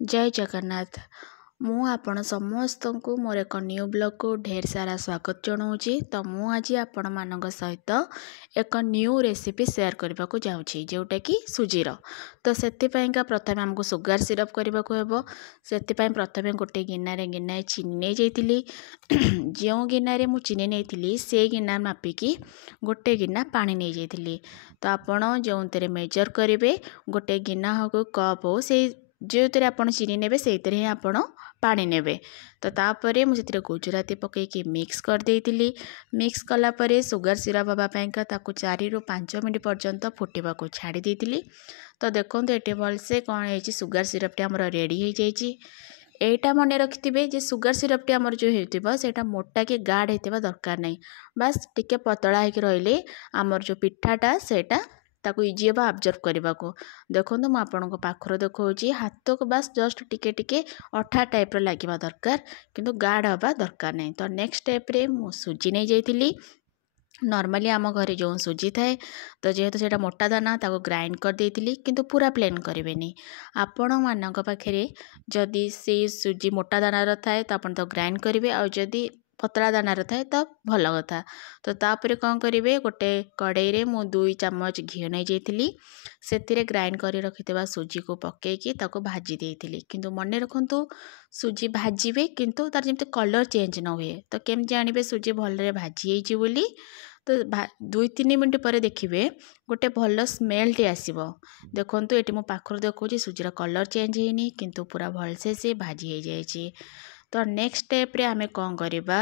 जय जगन्नाथ। मु आपण समस्त को मोर एक न्यू ब्लॉग को ढेर सारा स्वागत जनाऊँगी। तो मु आज आपण मान सहित एक न्यू रेसिपी शेयर करने को जाऊँगी जोटा कि सुजीर। तो से प्रथम आमको सुगर सिरप करने को हेब। से प्रथम गोटे गिनारे गिनाए चीनी नहीं जाइली। जो गिनारे मु चीनी नहीं से गिना मापिकी गोटे गिना पानी नहीं जाइली। तो आपण जो मेजर करेंगे गोटे गिना हो कप हो से जो आपण चीनी ने से आपण पानी ने। तो तापर मुझे गुजराती पकईकि मिक्स कर देती। मिक्स कलापर सुगर सिरप हाँपाई 4 ରୁ 5 मिनट पर्यंत फुटवा को छाड़ी देती। तो देखो ये भलसे कौन है सुगर सिरपटी आमर रेडी हो जाइए। एटा मन रखिथे जे सुगर सिरपटी आमर जो होता मोटा कि गाढ़ होता दरकार नहीं। बास टिके पतला होकर रहिले आमर जो पिठाटा सेटा ताकू इजी हे ऑब्जर्व करने को। देखो मुझे आपको पाखर देखा हाथ को बास जस्ट टिके टिके अठा टाइप लगे दरकार किंतु गाढ़ हवा दरकार नहीं। तो नेक्स्ट स्टेप रे मु सुजी नहीं जाइली। नॉर्मली आम घरे जो सुजी थाए तो जेहेतु से मोटा दाना ताको ग्राइंड कर देती किंतु पूरा प्लेन करेंगे। आपण मान पाखे जदि से सुजी मोटा दानार थाए तो आप ग्राइंड करेंगे और जदि पतला दानार थाए तो भल कथा। तो तापर कौन करेंगे गोटे कड़ाई रे मु 2 चम्मच घी नहीं जाइली। से ग्राइंड कर रखिथिबा सुजी को पकेकी ताको भाजी देइथिली। किंतु मन रखंतु सुजी भाजीबे किंतु तार जेमते कलर चेंज न हुए। तो केम जानिबे सुजी भलरे भाजी हेछि बोली। तो 2-3 मिनट पर देखिए गोटे भल स्मेलटे आसब। देखो ये मो पाखर देखो सुजीर कलर चेंज होनी किंतु पूरा भलसे से भाजी हो जाए। तो नेक्स्ट स्टेप रे आमे कौन करबा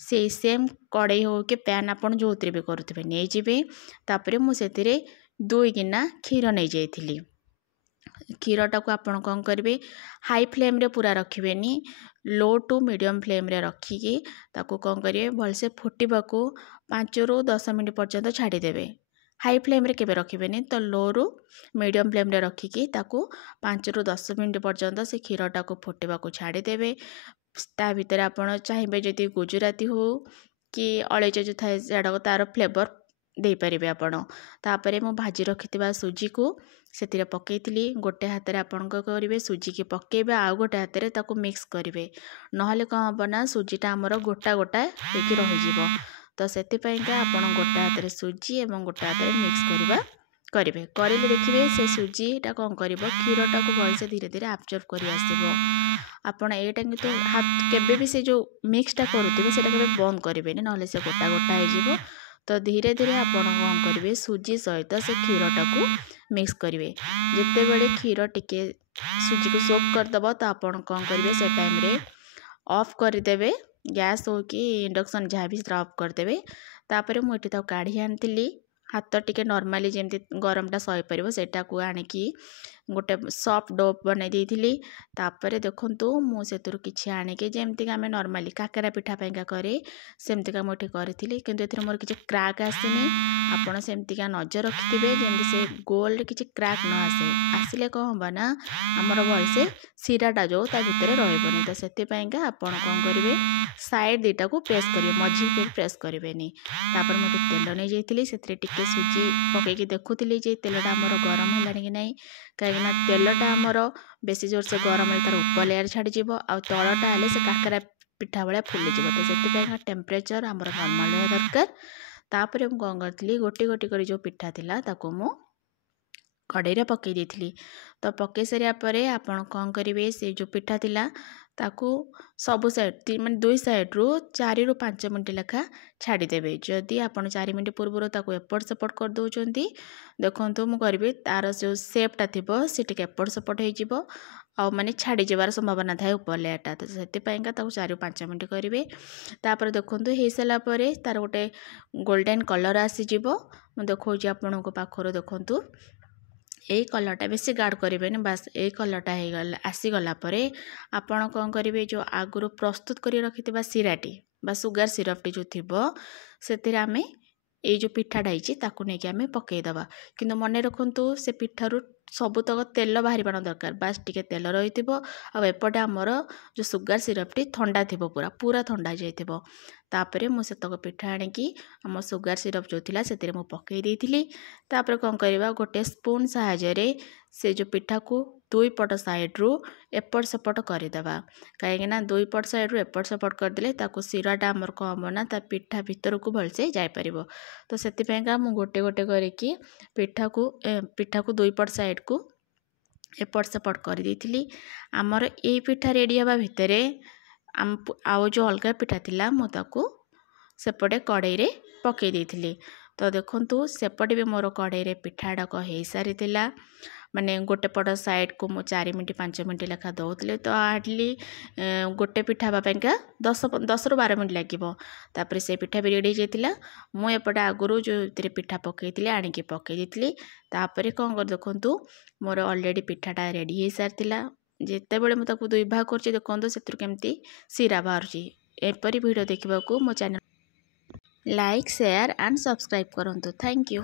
से सेम कड़ाई हो कि पैन आपन जो भी करुवे नहीं जाइए। तापर मुझे 2 गिना क्षीर नहीं जाइली। क्षीरटा को आप कौन करेंगे हाई फ्लेम रे पूरा रखिए लो टू मीडियम फ्लेम रे रखिकी ताको कौन करेंगे भलसे फुटवा को 5 ରୁ 10 मिनट पर्यंत छाड़ीदेवे। हाई फ्लेम रे केबे रखिबेनी तो लो रू मीडियम फ्लेम रे रखिकी ताको 5 ରୁ 10 मिनट पर्यंत से क्षीरटा को फुटवा को छाड़ीदेवे। ता भीतर आपण चाहिए जदि गुजराती हो कि अलैच जो थाए सेटा तार फ्लेवर दे पारे आपण। तापर मु भाजी रखिथिबा सुजी को से पकईली। गोटे हाथ में आपण करेंगे सुजी की पकेबे आउ गोटे हाथ में ताको मिक्स करेंगे नहले कौन हम ना सुजीटा आमर गोटा गोटा होकर रही। तो से आपण गोटे हाथ में सुजी और गोटे हाथ में मिक्स करवा करेंगे करें देखिए से सुजीटा कौन कर क्षीरटा को भलसे धीरे धीरे ऑब्जर्व कर आसब। आपण एटा किंतु हाथ केबे भी से जो मिक्सटा करुवे से बंद करेंगे ना से गोटा गोटा हो। तो धीरे धीरे आपण कौन करेंगे सुजी सहित से क्षीरटा को मिक्स करेंगे। जिते बड़े क्षीर टिके सुजी को सोक करदब तो आपण कौन करेंगे से टाइम रे ऑफ करदेवे गैस हो कि इंडक्शन जहाँ भी ऑफ करदेवे। तापर मुझे काढ़ी आनी हाथ टिके नॉर्मली जमी गरमटा सही पार सेटा को आणिकी गोटे सॉफ्ट डो बन देती। तापर देखु मुझे किसी आणिके जमती आम नॉर्मली काकरा पिठा पाइका करे सेमतिका मुझे करी किंतु मोर किसी क्राक आसनी। आपण सेमतिका नजर रखिथे जमी से गोल किसी क्राक न आसे आसिले कौन हम ना आमर भलसे सीराटा जो ता भितर रही। तो से आपण कौन करेंगे साइड दुटा को प्रेस करेंगे मझी के प्रेस करेंगे। तापर मुझे तेल नहीं जाइली से सुजी पकईकि देखुली जे तेलटा आमर गरम है कि नहीं कहीं तेलटा आमर बेसी जोर से गरम है तार ऊपर लेयर छाड़ी आ तलटा हेले से काकरा पिठा भाया फुलीज। तो से टेम्परेचर आमर नॉर्मल रहा दरकार। तापर मुझे कौन करी गोटी गोटी कर जो पिठा थिला ताको मु कड़ाई रे पकई देथिली। तो पकई सारिया परे आपण कौन करेंगे से जो पिठा थिला ताकू सबु साइड माने 2 साइड रू 4 ରୁ 5 मिनट लेखा छाड़ीदेवे। जदि आप 4 मिनट पूर्व ताकू एपट सेपट कर दौरान देखो मु करी तार जो सेपटा थी सी टे एपट सेपट हो माने छाड़ी जबार संभावना थाए ऊपर लेयरटा। तो से 4 ରୁ 5 मिनट करेंगे। तापर देखो हो सारापर तार गोटे गोल्डन कलर आसीज देखो आपण को पाखर देखु यही कलरटा बेसी गाढ़ करेंगे बास यही कलरटा आसीगला आपण कौन करेंगे जो आगुरी प्रस्तुत कर रखिथिबा सिराटी बा सुगर सिरपटी जो थी से आम ये जो पिठाटा होती ताकू नहीं आम पकईदबा। किंतु मन रखु से पिठारू सबुतक तेल बाहर दरकार बास टिके तेल रही एपटे आमर जो सुगर सिरपटी ठंडा थी पूरा पूरा ठंडा जाइए। तापर मुझे पिठा आणिकी आम सुगर सिरप जो थिला से पकई देती। तापर कौन करवा गोटे स्पून साहाय्य से जो पिठा को दुई पट साइड्रु एपट सेपट करदेवा कहीं दुई पट साइड्रु एपट सेपट करदे ताकू सिराटा आमर कौन हम ना ता पिठा भितर को भलसे जापर। तो से मुझे गोटे गोटे करके पिठा को दुई पट साइड को एपट सेपट कर देइथिली। आमर ए पिठा रेडी हवा भितर आउ जो अलग पिठा थिला मु ताकू सेपटे कड़ाई रे पकई देइथिली। तो देखंतु सेपटे भी मोर कड़ाई रे पिठाड़ाक हो सारी माने गोटे पट साइड को मु 4 मिनट 5 मिनट लेखा दौली। तो हार्डली गोटे पिठा हाँपाइका 10 ରୁ 12 मिनट लगे। तापर से पिठा भी रेडी जाइतिला। मु एपटे आगुरु जो पिठा पकई आनिकी पकई देइतिली। तापर कौन कर देखंतु मोर ऑलरेडी पिठाटा रेडी हो सारी जितेबाला मुझे दुई भाग कर देखो से केमती सिरा बाहर। एपरी वीडियो देखा मो channel like share and subscribe करंतु। Thank you.